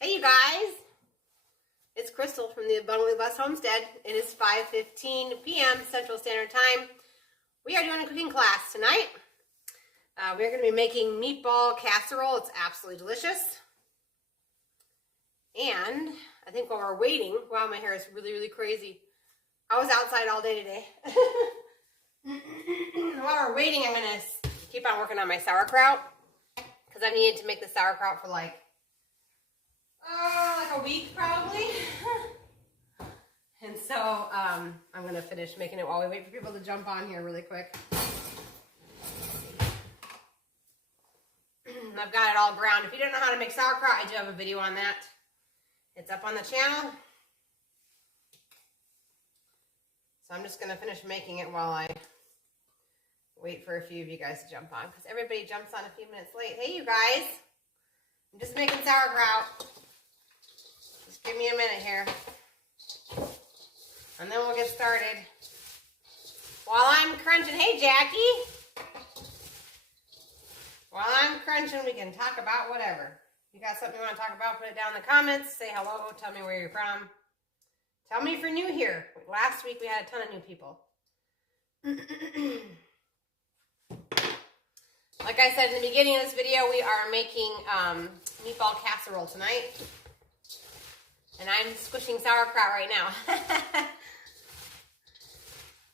Hey you guys, it's Crystal from the Abundantly Blessed Homestead. It is 5:15 p.m. Central Standard Time. We are doing a cooking class tonight. We're going to be making meatball casserole. It's absolutely delicious. And I think while we're waiting, wow, my hair is really crazy. I was outside all day today. While we're waiting, I'm going to keep on working on my sauerkraut because I've needed to make the sauerkraut for like a week probably. And so I'm going to finish making it while we wait for people to jump on here really quick. I've got it all ground. If you don't know how to make sauerkraut, I do have a video on that. It's up on the channel. So I'm just going to finish making it while I wait for a few of you guys to jump on, because everybody jumps on a few minutes late. Hey, you guys. I'm just making sauerkraut. Just give me a minute here. And then we'll get started. While I'm crunching, hey, Jackie. While I'm crunching, we can talk about whatever. If you got something you want to talk about, put it down in the comments. Say hello. Tell me where you're from. Tell me if you're new here. Last week we had a ton of new people. Like I said in the beginning of this video, we are making meatball casserole tonight. And I'm squishing sauerkraut right now.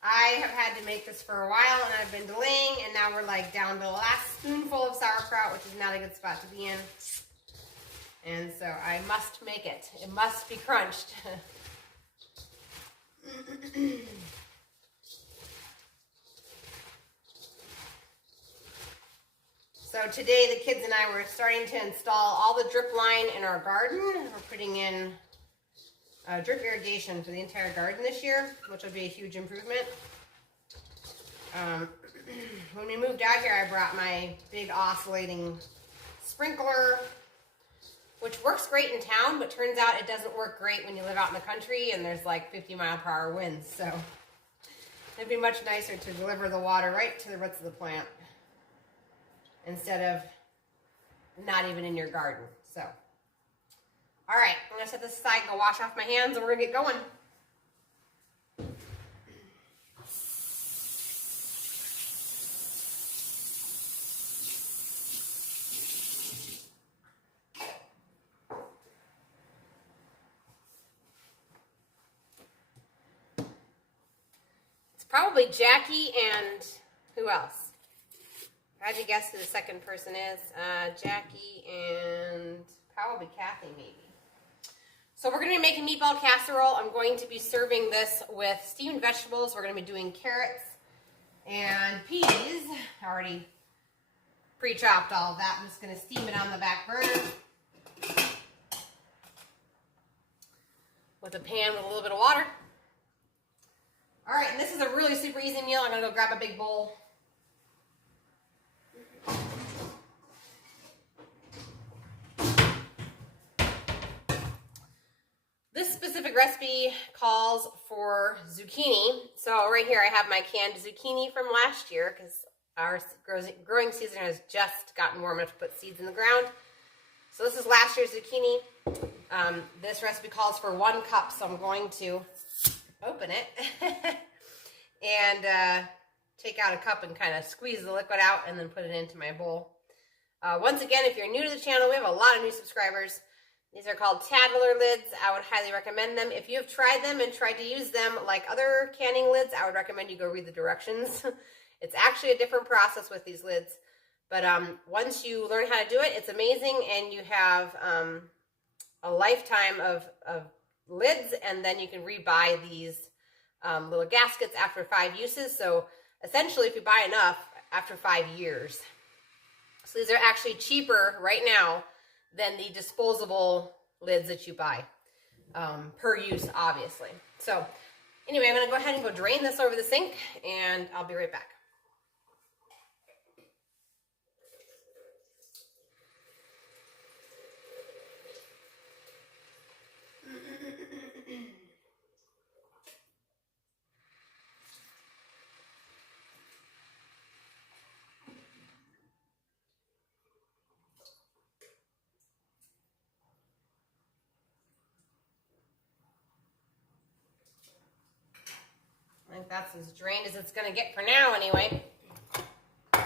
I have had to make this for a while and I've been delaying, and now we're like down to the last spoonful of sauerkraut, which is not a good spot to be in. And so I must make it. It must be crunched. So today the kids and I were starting to install all the drip line in our garden. We're putting in drip irrigation for the entire garden this year, which will be a huge improvement. When we moved out here, I brought my big oscillating sprinkler, which works great in town, but turns out it doesn't work great when you live out in the country and there's like 50-mile-per-hour winds. So it'd be much nicer to deliver the water right to the roots of the plant instead of not even in your garden. So, all right, I'm gonna set this aside, go wash off my hands, and we're gonna get going. It's probably Jackie and who else? How'd you guess who the second person is? Jackie and probably Kathy, maybe. So we're going to be making meatball casserole. I'm going to be serving this with steamed vegetables. We're going to be doing carrots and peas. I already pre-chopped all of that. I'm just going to steam it on the back burner with a pan with a little bit of water. All right, and this is a really super easy meal. I'm going to go grab a big bowl. This specific recipe calls for zucchini. So right here I have my canned zucchini from last year because our growing season has just gotten warm enough to put seeds in the ground. So this is last year's zucchini. This recipe calls for 1 cup, so I'm going to open it and take out a cup and kind of squeeze the liquid out and then put it into my bowl. Once again, if you're new to the channel, we have a lot of new subscribers. These are called Tattler lids. I would highly recommend them. If you have tried them and tried to use them like other canning lids, I would recommend you go read the directions. It's actually a different process with these lids. But once you learn how to do it, it's amazing, and you have a lifetime of lids, and then you can rebuy these little gaskets after 5 uses. So essentially, if you buy enough, after 5 years. So these are actually cheaper right now than the disposable lids that you buy, per use, obviously. So anyway, I'm gonna go ahead and go drain this over the sink, and I'll be right back. think that's as drained as it's going to get for now anyway. I'm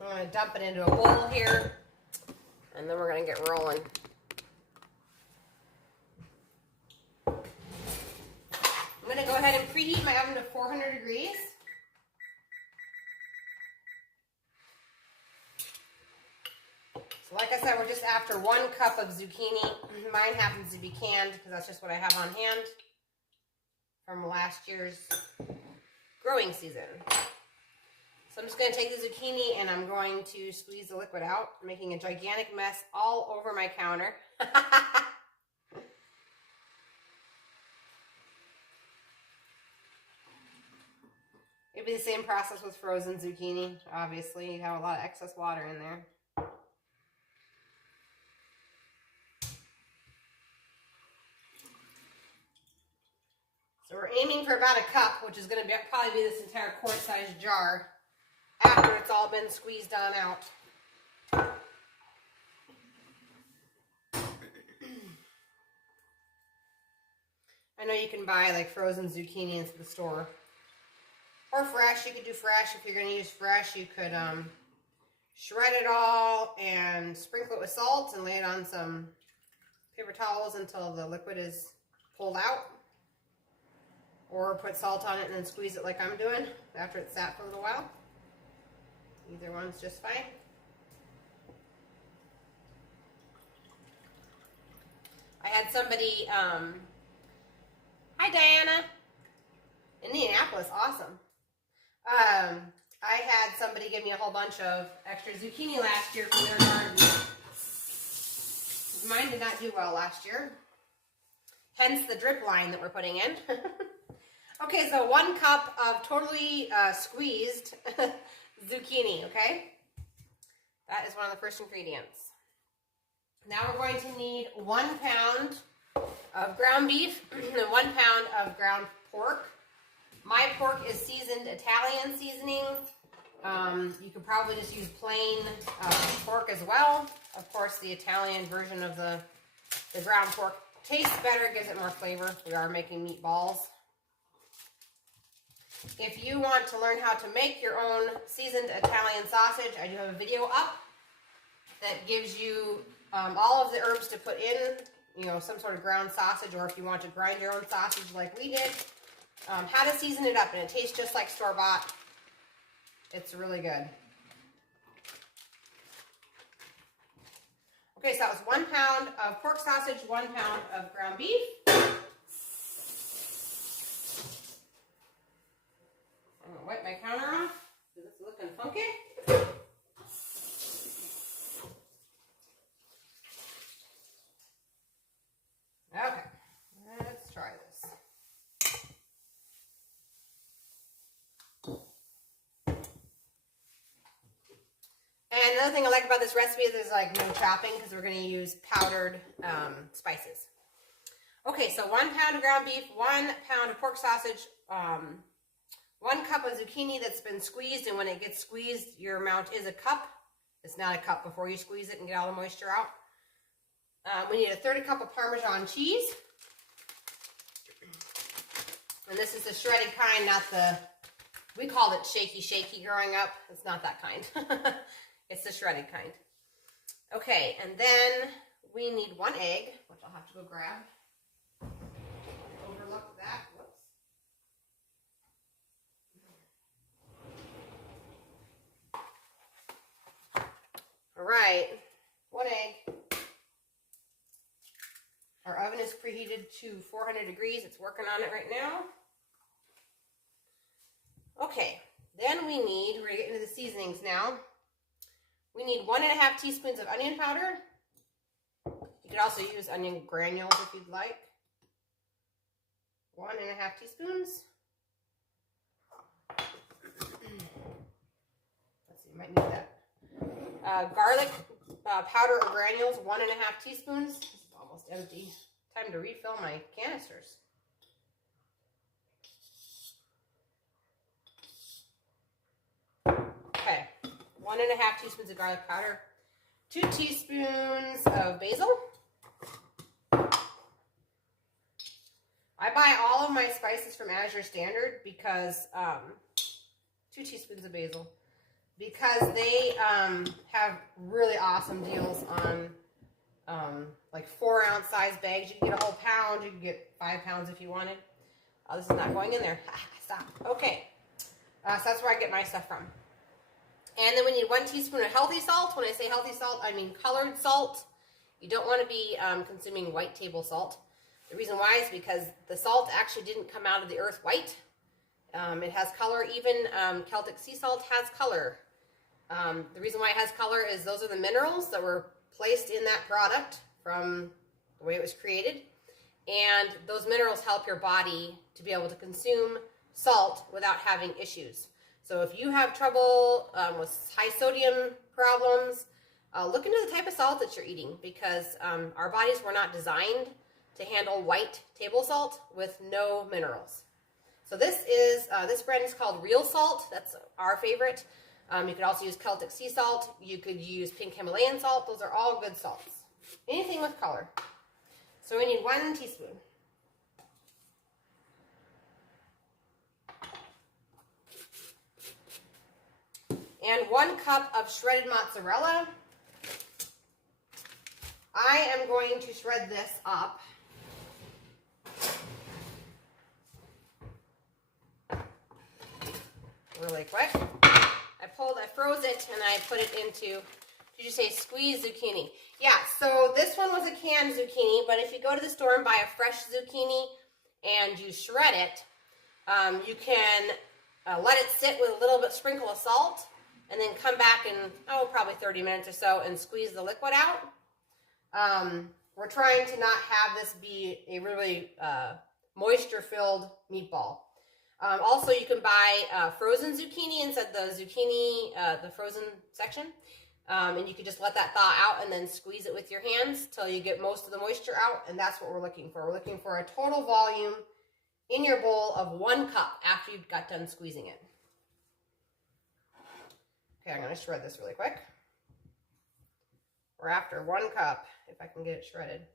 going to dump it into a bowl here, and then we're going to get rolling. I'm going to go ahead and preheat my oven to 400 degrees. So like I said, we're just after 1 cup of zucchini. Mine happens to be canned because that's just what I have on hand from last year's growing season. So I'm just going to take the zucchini and I'm going to squeeze the liquid out, making a gigantic mess all over my counter. It'd be the same process with frozen zucchini. Obviously, you have a lot of excess water in there. So we're aiming for about a cup, which is going to probably be this entire quart-sized jar after it's all been squeezed on out. I know you can buy like frozen zucchini in the store. Or fresh. You could do fresh. If you're going to use fresh, you could shred it all and sprinkle it with salt and lay it on some paper towels until the liquid is pulled out. Or put salt on it and then squeeze it like I'm doing after it's sat for a little while. Either one's just fine. I had somebody, hi Diana, Indianapolis, awesome. I had somebody give me a whole bunch of extra zucchini last year from their garden. Mine did not do well last year. Hence the drip line that we're putting in. Okay, so 1 cup of totally squeezed zucchini, okay? That is one of the first ingredients. Now we're going to need 1 pound of ground beef and 1 pound of ground pork. My pork is seasoned Italian seasoning. You could probably just use plain pork as well. Of course, the Italian version of the ground pork tastes better, gives it more flavor. We are making meatballs. If you want to learn how to make your own seasoned Italian sausage, I do have a video up that gives you all of the herbs to put in, you know, some sort of ground sausage, or if you want to grind your own sausage like we did, how to season it up, and it tastes just like store-bought. It's really good. Okay, so that was 1 pound of pork sausage, 1 pound of ground beef. I'm going to wipe my counter off because it's looking funky. Okay, let's try this. And another thing I like about this recipe is there's like no chopping because we're going to use powdered spices. Okay, so 1 pound of ground beef, 1 pound of pork sausage, 1 cup of zucchini that's been squeezed, and when it gets squeezed, your amount is a cup. It's not a cup before you squeeze it and get all the moisture out. We need a 1/3 cup of Parmesan cheese. And this is the shredded kind, not the, we called it shaky growing up. It's not that kind. It's the shredded kind. Okay, and then we need 1 egg, which I'll have to go grab. Overlook that. Whoops. All right, 1 egg. Our oven is preheated to 400 degrees. It's working on it right now. Okay, then we need, we're gonna get into the seasonings now. We need 1.5 teaspoons of onion powder. You could also use onion granules if you'd like. 1.5 teaspoons. Let's see, you might need that. Garlic powder or granules, 1.5 teaspoons. This is almost empty. Time to refill my canisters. Okay, 1.5 teaspoons of garlic powder, 2 teaspoons of basil, I buy all of my spices from Azure Standard because 2 teaspoons of basil, because they have really awesome deals on like 4-ounce size bags. You can get a whole pound. You can get 5 pounds if you wanted. This is not going in there. Stop. Okay. So that's where I get my stuff from. And then we need 1 teaspoon of healthy salt. When I say healthy salt, I mean colored salt. You don't want to be consuming white table salt. The reason why is because the salt actually didn't come out of the earth white. It has color. Even Celtic sea salt has color. The reason why it has color is those are the minerals that were placed in that product from the way it was created. And those minerals help your body to be able to consume salt without having issues. So if you have trouble with high sodium problems, look into the type of salt that you're eating, because our bodies were not designed to handle white table salt with no minerals. So this brand is called Real Salt. That's our favorite. You could also use Celtic sea salt. You could use pink Himalayan salt. Those are all good salts. Anything with color. So we need 1 teaspoon. And 1 cup of shredded mozzarella. I am going to shred this up. Really quick. I froze it, and I put it into, did you say squeezed zucchini? Yeah, so this one was a canned zucchini, but if you go to the store and buy a fresh zucchini and you shred it, you can let it sit with a little bit sprinkle of salt, and then come back in, probably 30 minutes or so and squeeze the liquid out. We're trying to not have this be a really moisture-filled meatball. Also, you can buy frozen zucchini inside the zucchini, the frozen section. And you can just let that thaw out and then squeeze it with your hands till you get most of the moisture out. And that's what we're looking for. We're looking for a total volume in your bowl of 1 cup after you've got done squeezing it. Okay, I'm going to shred this really quick. We're after 1 cup, if I can get it shredded.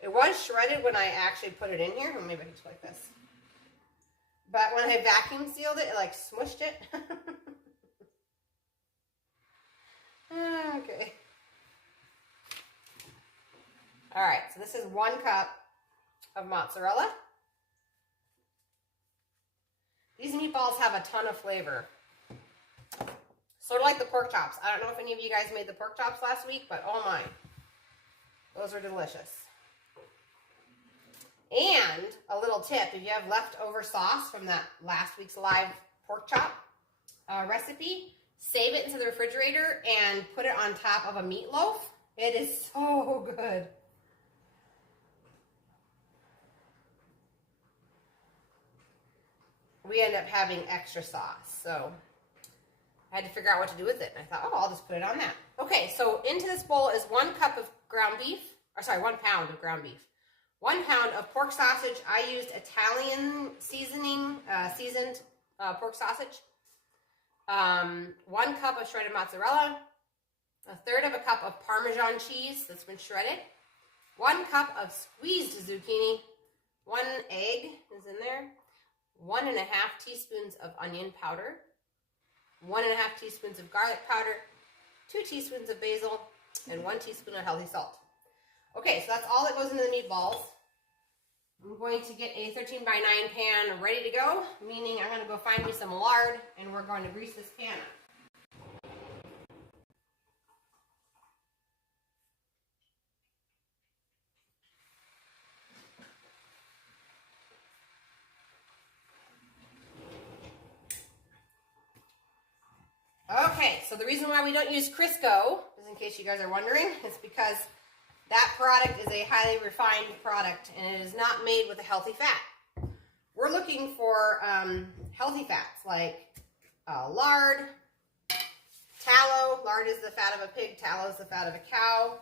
It was shredded when I actually put it in here. Or maybe I can just like this. But when I vacuum sealed it, it like smushed it. Okay. All right, so this is 1 cup of mozzarella. These meatballs have a ton of flavor. Sort of like the pork chops. I don't know if any of you guys made the pork chops last week, but oh my. Those are delicious. And a little tip, if you have leftover sauce from that last week's live pork chop recipe, save it into the refrigerator and put it on top of a meatloaf. It is so good. We end up having extra sauce, so I had to figure out what to do with it. And I thought, I'll just put it on that. Okay, so into this bowl is 1 cup of ground beef, or sorry, 1 pound of ground beef. 1 pound of pork sausage. I used Italian seasoning, seasoned pork sausage. 1 cup of shredded mozzarella. 1/3 of a cup of Parmesan cheese that's been shredded. 1 cup of squeezed zucchini. 1 egg is in there. 1.5 teaspoons of onion powder. 1.5 teaspoons of garlic powder. 2 teaspoons of basil. And 1 teaspoon of healthy salt. Okay, so that's all that goes into the meatballs. I'm going to get a 13 by 9 pan ready to go, meaning I'm going to go find me some lard and we're going to grease this pan up. Okay, so the reason why we don't use Crisco, just in case you guys are wondering, is because that product is a highly refined product and it is not made with a healthy fat. We're looking for healthy fats like lard, tallow. Lard is the fat of a pig, tallow is the fat of a cow.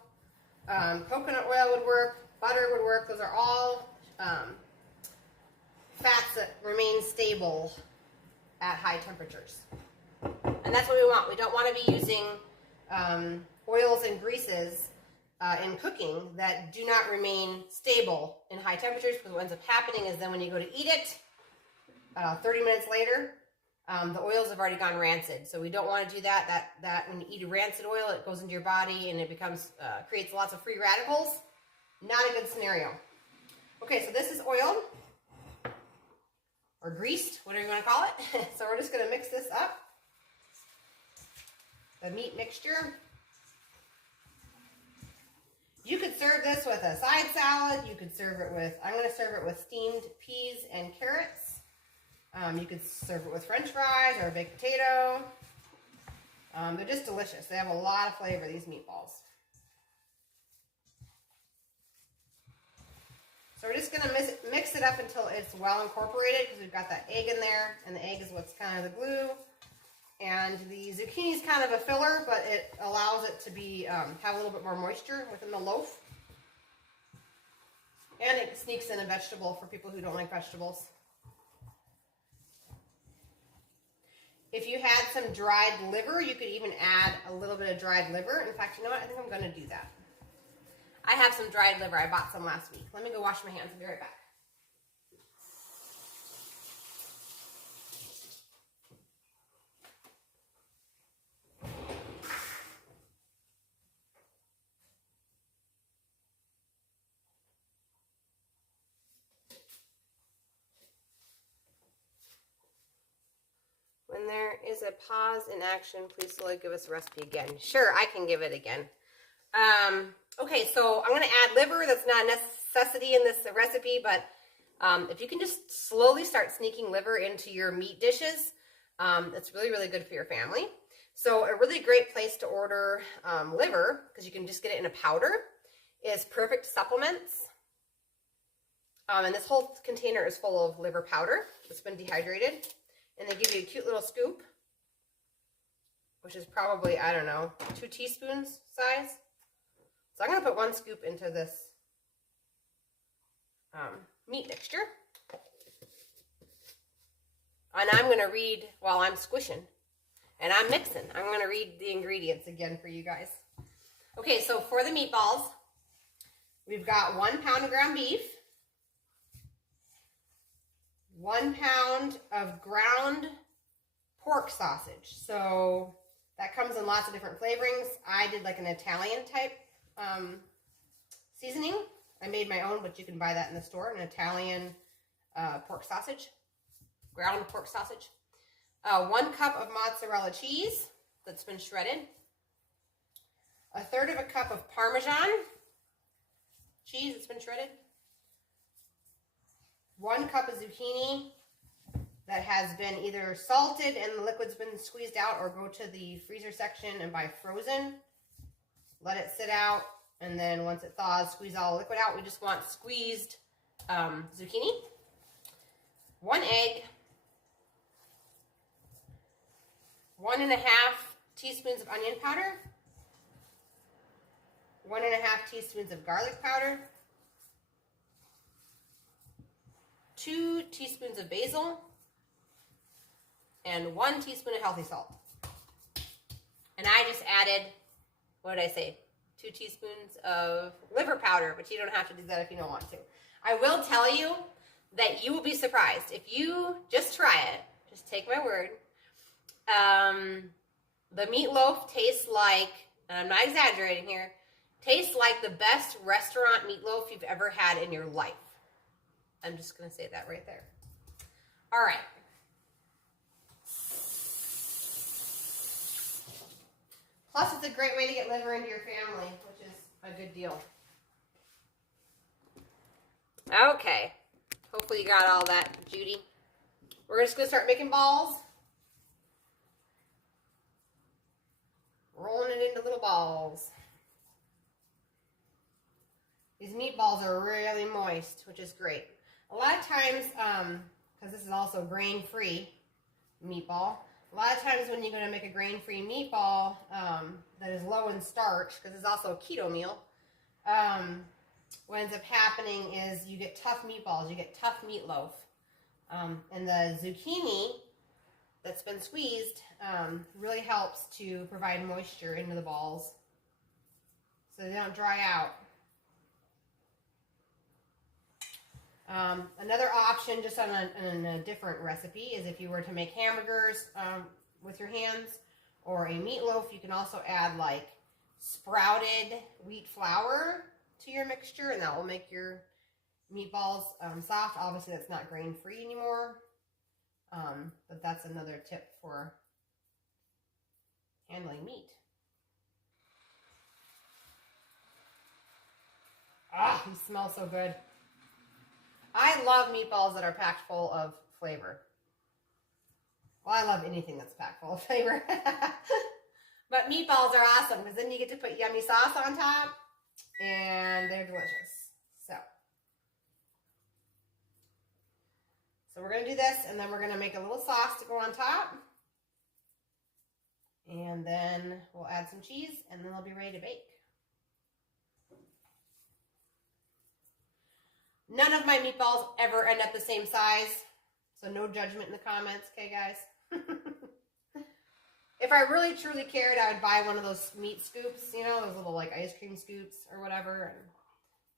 Coconut oil would work, butter would work. Those are all fats that remain stable at high temperatures. And that's what we want. We don't want to be using oils and greases in cooking that do not remain stable in high temperatures, because what ends up happening is then when you go to eat it 30 minutes later, the oils have already gone rancid. So we don't want to do that. That when you eat a rancid oil, it goes into your body and it becomes creates lots of free radicals. Not a good scenario. Okay, so this is oiled or greased, whatever you want to call it. So we're just going to mix this up, the meat mixture. You could serve this with a side salad. You could serve it with, I'm going to serve it with steamed peas and carrots. You could serve it with French fries or a baked potato. They're just delicious. They have a lot of flavor, these meatballs. So we're just going to mix it up until it's well incorporated, because we've got that egg in there, and the egg is what's kind of the glue. And the zucchini is kind of a filler, but it allows it to be have a little bit more moisture within the loaf. And it sneaks in a vegetable for people who don't like vegetables. If you had some dried liver, you could even add a little bit of dried liver. In fact, you know what? I think I'm going to do that. I have some dried liver. I bought some last week. Let me go wash my hands. I'll be right back. When there is a pause in action, please slowly give us a recipe again. Sure, I can give it again. Okay, so I'm going to add liver. That's not a necessity in this recipe, but if you can just slowly start sneaking liver into your meat dishes, it's really, really good for your family. So a really great place to order liver, because you can just get it in a powder, is Perfect Supplements. And this whole container is full of liver powder that's been dehydrated. And they give you a cute little scoop, which is probably, I don't know, 2 teaspoons size. So I'm going to put 1 scoop into this meat mixture. And I'm going to read while I'm squishing. And I'm mixing. I'm going to read the ingredients again for you guys. Okay, so for the meatballs, we've got 1 pound of ground beef, 1 pound of ground pork sausage. So that comes in lots of different flavorings. I did like an Italian type seasoning. I made my own, but you can buy that in the store, an Italian pork sausage, ground pork sausage. 1 cup of mozzarella cheese that's been shredded. 1/3 of a cup of Parmesan cheese that's been shredded. 1 cup of zucchini that has been either salted and the liquid's been squeezed out, or go to the freezer section and buy frozen. Let it sit out, and then once it thaws, squeeze all the liquid out. We just want squeezed zucchini. 1 egg. 1.5 teaspoons of onion powder. 1.5 teaspoons of garlic powder. 2 teaspoons of basil, and 1 teaspoon of healthy salt. And I just added, what did I say? 2 teaspoons of liver powder, but you don't have to do that if you don't want to. I will tell you that you will be surprised. If you just try it, just take my word, the meatloaf tastes like, and I'm not exaggerating here, tastes like the best restaurant meatloaf you've ever had in your life. I'm just going to say that right there. All right. Plus, it's a great way to get liver into your family, which is a good deal. Okay. Hopefully you got all that, Judy. We're just going to start making balls. Rolling it into little balls. These meatballs are really moist, which is great. A lot of times, because this is also grain-free meatball, a lot of times when you're going to make a grain-free meatball that is low in starch, because it's also a keto meal, what ends up happening is you get tough meatballs, you get tough meatloaf. And the zucchini that's been squeezed really helps to provide moisture into the balls. so they don't dry out. Another option, just on a different recipe, is if you were to make hamburgers with your hands or a meatloaf, you can also add like sprouted wheat flour to your mixture, and that will make your meatballs soft. Obviously, that's not grain-free anymore, but that's another tip for handling meat. Ah, these smell so good. I love meatballs that are packed full of flavor. Well, I love anything that's packed full of flavor. But meatballs are awesome because then you get to put yummy sauce on top and they're delicious. So we're going to do this, and then we're going to make a little sauce to go on top. And then we'll add some cheese, and then they'll be ready to bake. None of my meatballs ever end up the same size, so no judgment in the comments, okay, guys? If I really truly cared, I would buy one of those meat scoops, you know, those little like ice cream scoops or whatever, and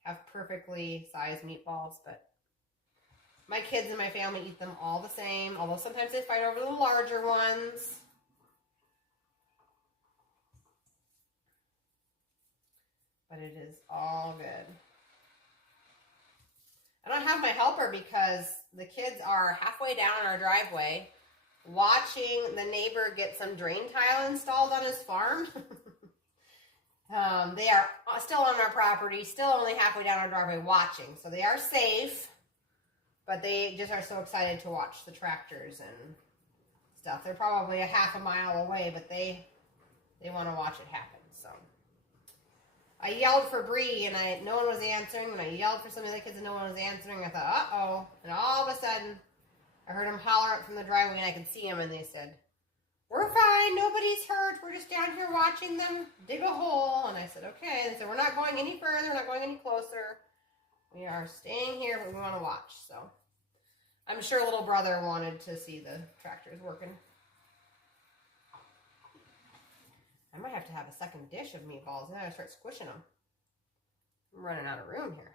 have perfectly sized meatballs, but my kids and my family eat them all the same, although sometimes they fight over the larger ones. But it is all good. I don't have my helper because the kids are halfway down our driveway watching the neighbor get some drain tile installed on his farm. They are still on our property, still only halfway down our driveway watching. So they are safe, but they just are so excited to watch the tractors and stuff. They're probably a half a mile away, but they want to watch it happen. So I yelled for Bree, and no one was answering. And I yelled for some of the kids, and no one was answering. I thought, uh-oh. And all of a sudden, I heard them holler up from the driveway, and I could see them, and they said, "We're fine. Nobody's hurt. We're just down here watching them dig a hole." And I said, okay. And they said, "We're not going any further. We're not going any closer. We are staying here, but we want to watch." So I'm sure little brother wanted to see the tractors working. I might have to have a second dish of meatballs. Then I start squishing them. I'm running out of room here.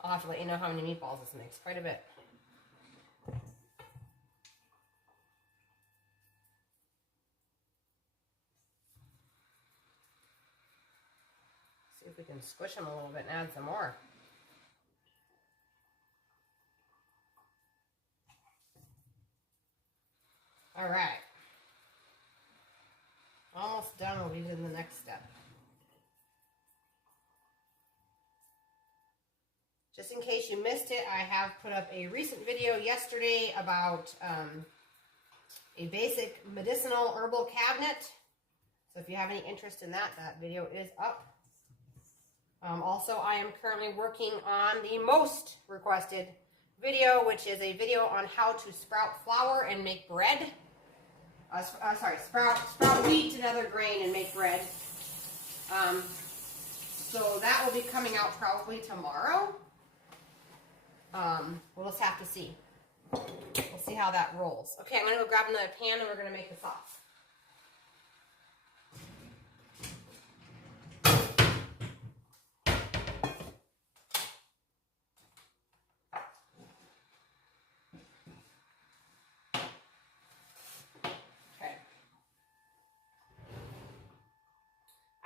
I'll have to let you know how many meatballs this makes. Quite a bit. See if we can squish them a little bit and add some more. All right. Almost done. We'll be in the next step. Just in case you missed it, I have put up a recent video yesterday about a basic medicinal herbal cabinet. So if you have any interest in that, that video is up. Also, I am currently working on the most requested video, which is a video on how to sprout flour and make bread. Sprout wheat and other grain and make bread. So that will be coming out probably tomorrow. We'll just have to see. We'll see how that rolls. Okay, I'm going to go grab another pan and we're going to make the sauce.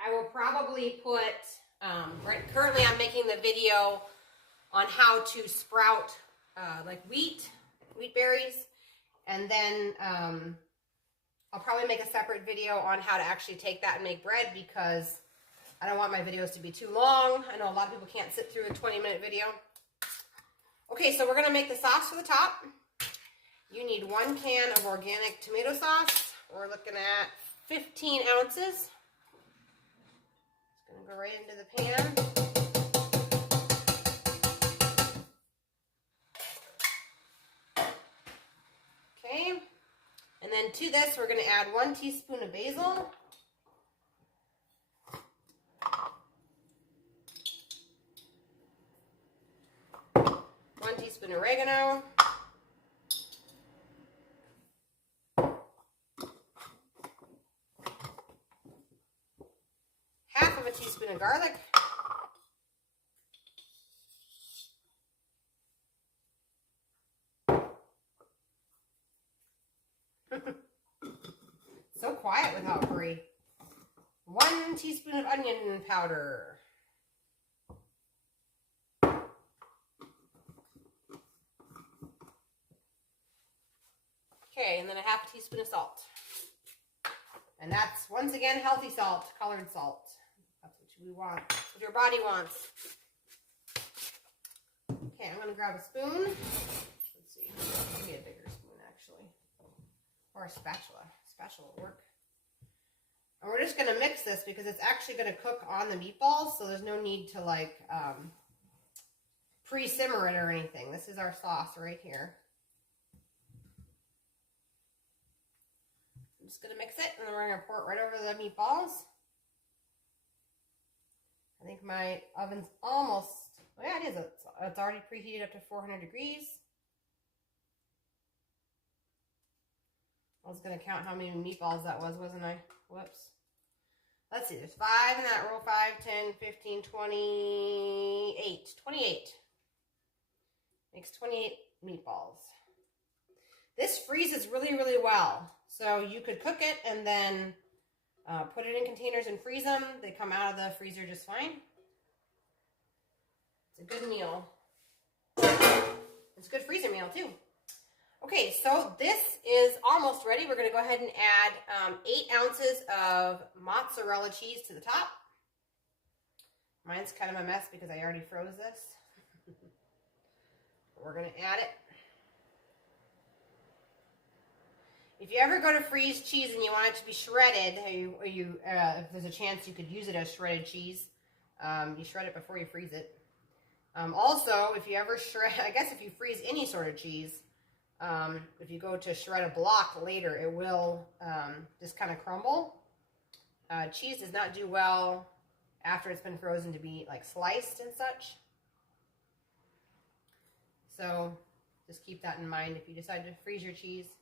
I will probably put, currently I'm making the video on how to sprout like wheat berries, and then I'll probably make a separate video on how to actually take that and make bread, because I don't want my videos to be too long. I know a lot of people can't sit through a 20-minute video. Okay, so we're going to make the sauce for the top. You need 1 can of organic tomato sauce. We're looking at 15 ounces. Go right into the pan. Okay, and then to this we're going to add 1 teaspoon of basil, 1 teaspoon of oregano, 1 teaspoon of garlic. So quiet without Brie. 1 teaspoon of onion powder. Okay, and then a 1/2 teaspoon of salt. And that's, once again, healthy salt, colored salt. That's what we want. That's what your body wants. Okay, I'm going to grab a spoon. Let's see. Maybe a bigger spoon, actually. Or a spatula. Spatula will work. And we're just going to mix this because it's actually going to cook on the meatballs, so there's no need to, like, pre-simmer it or anything. This is our sauce right here. I'm just going to mix it, and then we're going to pour it right over the meatballs. I think my oven's almost, well, yeah, it is. It's already preheated up to 400 degrees. I was going to count how many meatballs that was, wasn't I? Whoops. Let's see, there's 5 in that row, 5, 10, 15, 28. 28. Makes 28 meatballs. This freezes really, really well. So you could cook it and then put it in containers and freeze them. They come out of the freezer just fine. It's a good meal. It's a good freezer meal too. Okay, so this is almost ready. We're going to go ahead and add 8 ounces of mozzarella cheese to the top. Mine's kind of a mess because I already froze this. We're going to add it. If you ever go to freeze cheese and you want it to be shredded, if there's a chance you could use it as shredded cheese, you shred it before you freeze it. Also, if you ever shred, I guess if you freeze any sort of cheese, if you go to shred a block later, it will just kind of crumble. Cheese does not do well after it's been frozen to be like sliced and such. So just keep that in mind if you decide to freeze your cheese.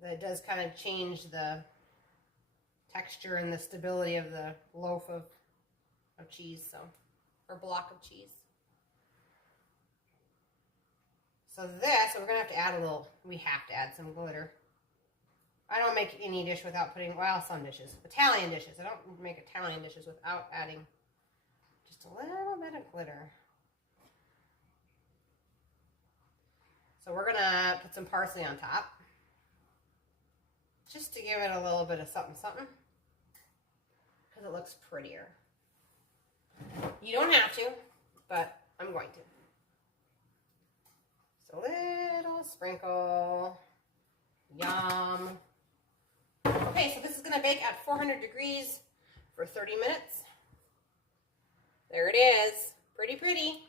That does kind of change the texture and the stability of the loaf of cheese, so, or block of cheese. So we're going to have to add a little, we have to add some glitter. I don't make any dish without putting, well, some dishes. Italian dishes. I don't make Italian dishes without adding just a little bit of glitter. So we're going to put some parsley on top. Just to give it a little bit of something, something. Because it looks prettier. You don't have to, but I'm going to. Just a little sprinkle. Yum. Okay, so this is going to bake at 400 degrees for 30 minutes. There it is. Pretty, pretty.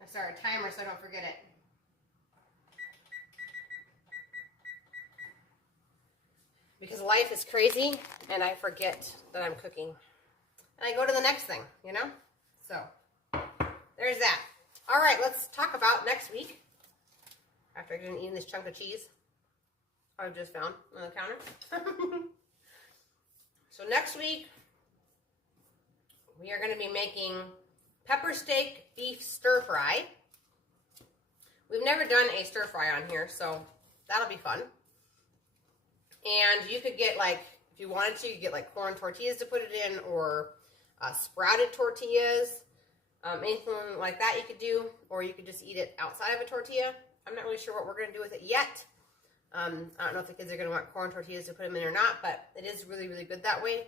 I start a timer so I don't forget it. Because life is crazy and I forget that I'm cooking. And I go to the next thing, you know? So, there's that. All right, let's talk about next week. After I get done eating this chunk of cheese I've just found on the counter. So next week, we are going to be making pepper steak beef stir fry. We've never done a stir fry on here, so that'll be fun. And you could get, like, if you wanted to, you could get like corn tortillas to put it in, or sprouted tortillas. Anything like that you could do, or you could just eat it outside of a tortilla. I'm not really sure what we're going to do with it yet. I don't know if the kids are going to want corn tortillas to put them in or not, but it is really, really good that way.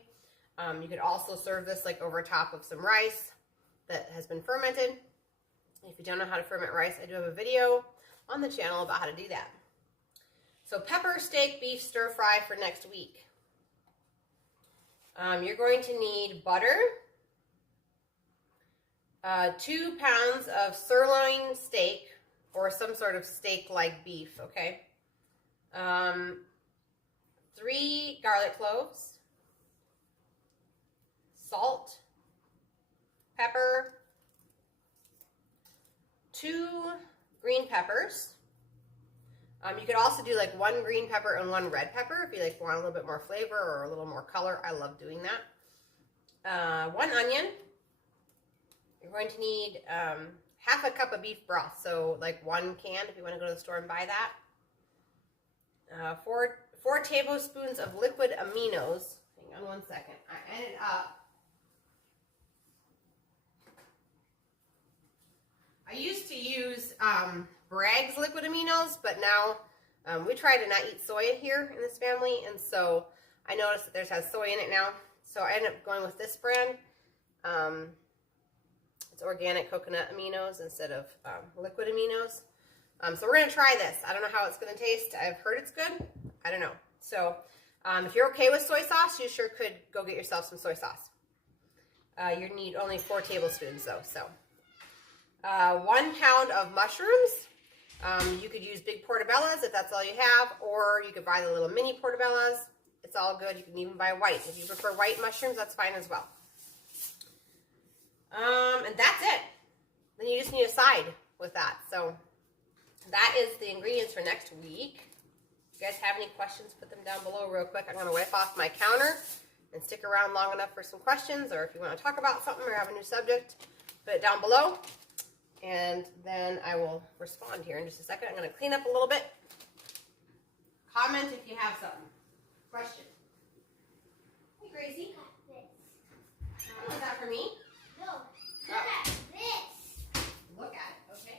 You could also serve this like over top of some rice that has been fermented. If you don't know how to ferment rice, I do have a video on the channel about how to do that. So pepper steak beef stir fry for next week. You're going to need butter, 2 pounds of sirloin steak, or some sort of steak-like beef, okay? 3 garlic cloves, salt, pepper, 2 green peppers. You could also do like 1 green pepper and 1 red pepper if you like want a little bit more flavor or a little more color. I love doing that. 1 onion. You're going to need half a cup of beef broth, so like 1 can if you want to go to the store and buy that. 4 tablespoons of liquid aminos. Hang on 1 second. I ended up. I used to use Bragg's liquid aminos, but now we try to not eat soy here in this family, and so I noticed that theirs has soy in it now. So I ended up going with this brand. It's organic coconut aminos instead of liquid aminos. So we're going to try this. I don't know how it's going to taste. I've heard it's good. I don't know. So if you're okay with soy sauce, you sure could go get yourself some soy sauce. You need only 4 tablespoons though. So 1 pound of mushrooms. You could use big portobellas if that's all you have, or you could buy the little mini portobellas. It's all good. You can even buy white. If you prefer white mushrooms, that's fine as well. And that's it. Then you just need a side with that. So that is the ingredients for next week. If you guys have any questions, put them down below real quick. I'm going to wipe off my counter and stick around long enough for some questions, or if you want to talk about something or have a new subject, put it down below. And then I will respond here in just a second. I'm going to clean up a little bit. Comment if you have something. Question. Hey, Gracie. Oh, is that for me? No. Look at this. Look at it. Okay.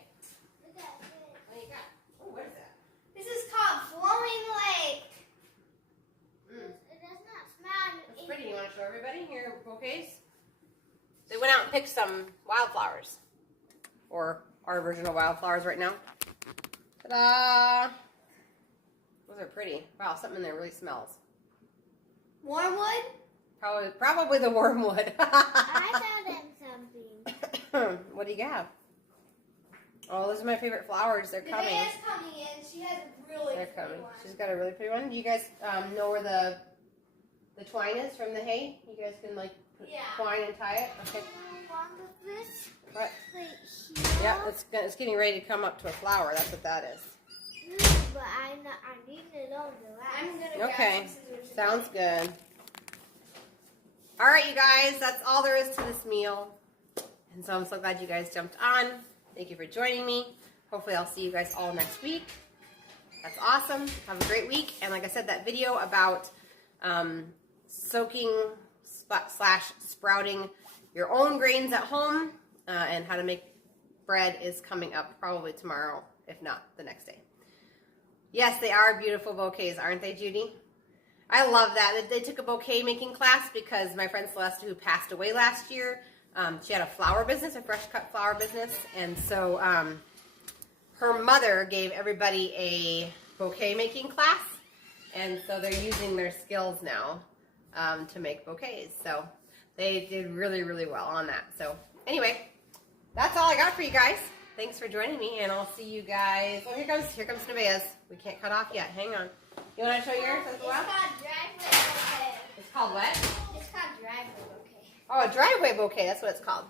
Look at this. What do you got? Oh, what is that? This is called Flowing Lake. It does not smell. That's pretty. You want to show everybody your bouquets? They went out and picked some wildflowers. Or our version of wildflowers right now. Ta-da! Those are pretty. Wow, something in there really smells. Wormwood? Probably the wormwood. I found something. What do you got? Oh, those are my favorite flowers. They're coming. Nevaeh's coming in. She has a really They're pretty coming. one. She's got a really pretty one. Do you guys know where the twine is from the hay? You guys can like put twine and tie it? Okay. This? What? Right here. Yeah, it's getting ready to come up to a flower. That's what that is. But I need to know the last. I'm gonna Okay, grab some scissors. sounds good. All right, you guys, that's all there is to this meal. And so I'm so glad you guys jumped on. Thank you for joining me. Hopefully I'll see you guys all next week. That's awesome. Have a great week. And like I said, that video about soaking / sprouting your own grains at home and how to make bread is coming up probably tomorrow, if not the next day. Yes, they are beautiful bouquets, aren't they, Judy? I love that. They took a bouquet making class because my friend Celeste, who passed away last year, she had a flower business, a fresh cut flower business. And so her mother gave everybody a bouquet making class. And so they're using their skills now to make bouquets. So they did really, really well on that. So anyway, that's all I got for you guys. Thanks for joining me, and I'll see you guys. Oh, here comes Nevaeh's. We can't cut off yet. Hang on. You want to show yours as well? It's called driveway bouquet. It's called what? It's called driveway bouquet. Oh, a driveway bouquet. That's what it's called.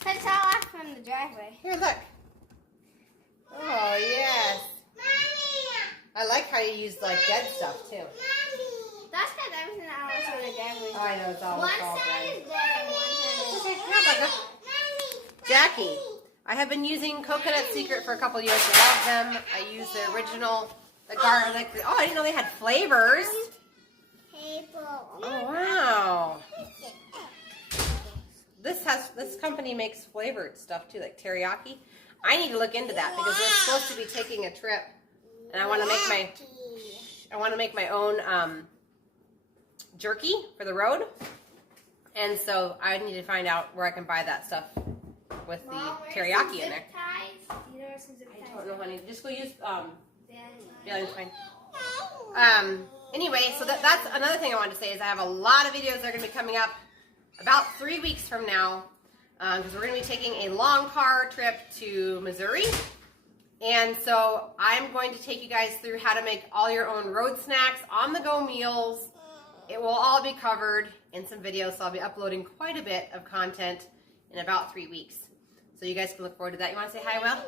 Cuts all off from the driveway. Here, look. Oh, yes. I like how you use like dead stuff too. That's because everything else on the driveway. Oh, I know, it's all One all side dead. is dead and one side is Okay, here, Becca. Jackie, I have been using Coconut Secret for a couple years. I love them. I use the original, the garlic. Oh, I didn't know they had flavors. table. Oh, wow. This company makes flavored stuff too, like teriyaki. I need to look into that because we're supposed to be taking a trip, and I want to make my own jerky for the road, and so I need to find out where I can buy that stuff with the teriyaki in there. I don't know, honey. Just go use yeah, that's fine. Anyway, so that's another thing I wanted to say is I have a lot of videos that are going to be coming up about 3 weeks from now because we're going to be taking a long car trip to Missouri. And so I'm going to take you guys through how to make all your own road snacks, on-the-go meals. It will all be covered in some videos, so I'll be uploading quite a bit of content in about 3 weeks. So you guys can look forward to that. You want to say hi, Will?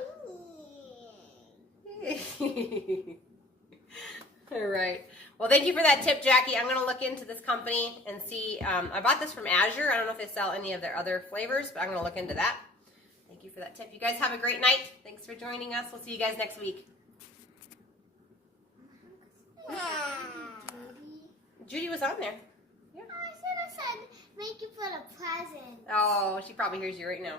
All right. Well, thank you for that tip, Jackie. I'm going to look into this company and see. I bought this from Azure. I don't know if they sell any of their other flavors, but I'm going to look into that. Thank you for that tip. You guys have a great night. Thanks for joining us. We'll see you guys next week. Judy was on there. Yeah. I said, make you put a present. Oh, she probably hears you right now.